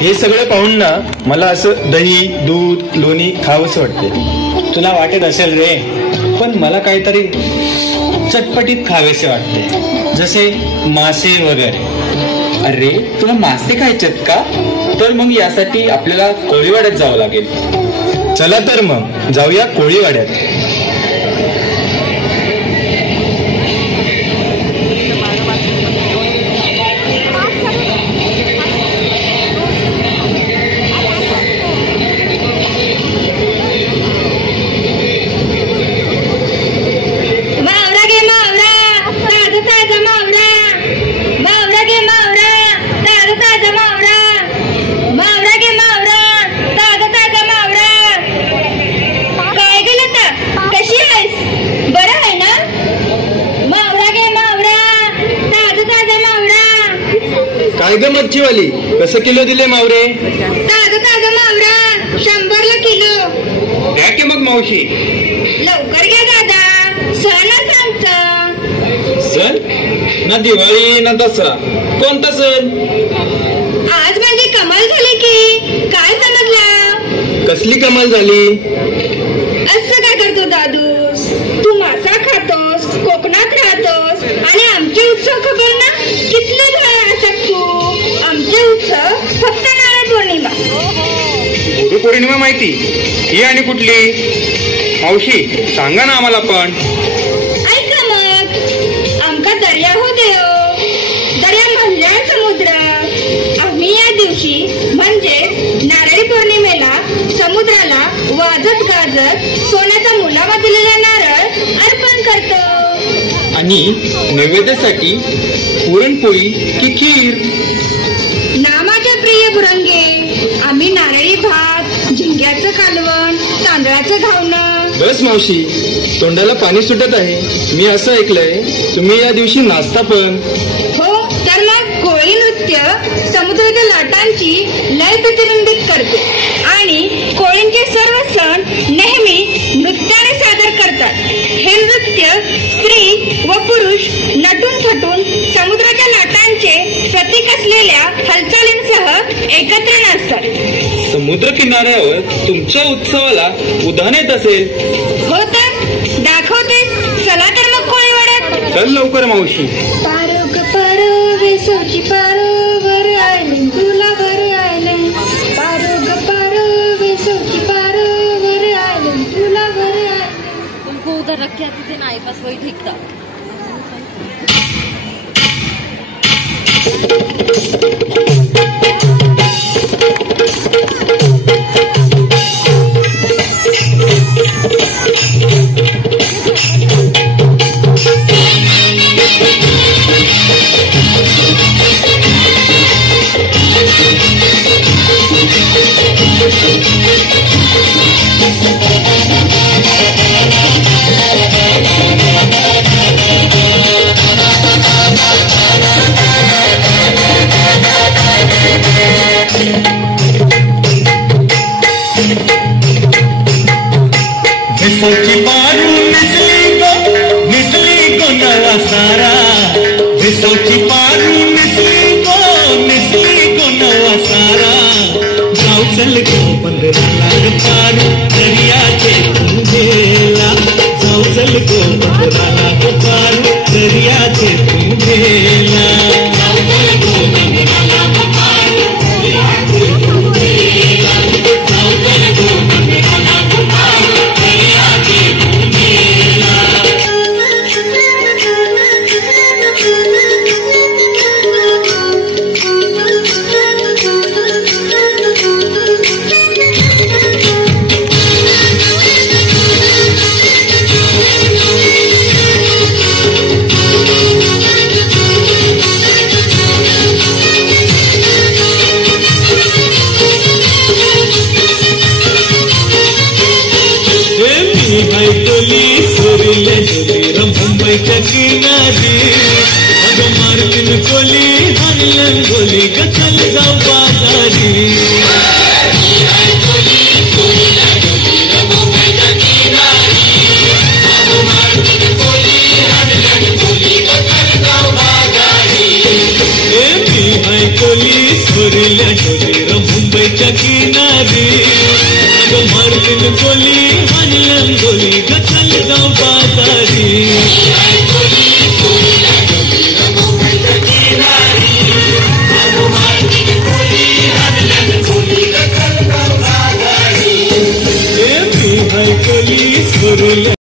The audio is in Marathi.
हे सगळं पाहून ना मला असं दही दूध लोणी खावंसं वाटते. तुला वाटत असेल रे, पण मला काहीतरी चटपटीत खावेसे वाटते, जसे मासे वगैरे. अरे तुला मासे खायचेत का? तर मग यासाठी आपल्याला कोळीवाड्यात जावं लागेल. चला तर मग जाऊया कोळीवाड्यात. काय ग मच्छीवाली, कसं किलो दिले मावरे? ताजं ताजं मावरा 100ला किलो. घ्या की मग मावशी. लवकर घ्या दादा, सणच आमचा. सण ना दिवाळी ना दसरा, कोणता सण? आज माझी कमाल झाली की काय समजला? कसली कमाल झाली? असं काय करतो दादूस? तू मासा खातोस, कोकणात राहतोस आणि आमचे उत्सव खबर ना कितले झाले असत तू. आमचे उत्सव फक्त नारळ पौर्णिमा. गुरुपौर्णिमा माहिती, ही आणि कुठली? मावशी सांगा ना आम्हाला पण. ऐका मग, आमका दर्या हो देव, दर्या म्हणल्या समुद्र. आम्ही या दिवशी म्हणजे नारळी पौर्णिमेला समुद्राला वाजत गाजत सोन्याचा मुलामा दिलेला नारळ अर्पण करतो. आणि नैवेद्यासाठी पुरणपोळी की खीर? ना माझ्या प्रिय बुरंगे, आम्ही नारळी भात, झिंग्याचं कालवण, तांदळाचं घावणं. बस मावशी, तोंडाला पाणी सुटत आहे. मी असं ऐकलंय तुम्ही या दिवशी नाचता पण. हो, तर मग कोळी नृत्य समुद्राच्या लाटांची लय प्रतिबिंबित करते आणि कोळींचे सर्व सण नेहमी नृत्याने सादर करतात. हे नृत्य स्त्री व पुरुष नटून थटून समुद्राच्या लाटांचे प्रतीक असलेल्या हालचालींसह एकत्र नाचतात. समुद्र किनाऱ्यावर तुमच्या उत्सवाला उधाण येत असेल. हो तर दाखवते, चला तर मग कोळीवाड्यात. चल लवकर मावशी. पारो ग पारो वेसवची पारो वर आयलंय तुला वर आयलंय. पारो ग पारो वेसवची पारो वर आयलंय तुला वर आयलंय. उनको उधर रख के आते थे ना, आई पास वही ठीक था. भिसोची पारू निसली को नवा सारा. भिसोची पारू निसली को नवा सारा. गाव चल गो बंदराला पारू दरियाचे तुंबेला. गाव चल गो बंदराला पारू दरियाचे तुंबेला. मुंबईच्या किनारी अगं मारतीन कोली हरलन गोली गचल जाऊ बाजारी. कोली सोरिल्या डोली नदीच्या किनारी अगं मारतीन कोली हाणलं गोली ग चल जाऊ बाजारी मी हाय कोली स्वरूला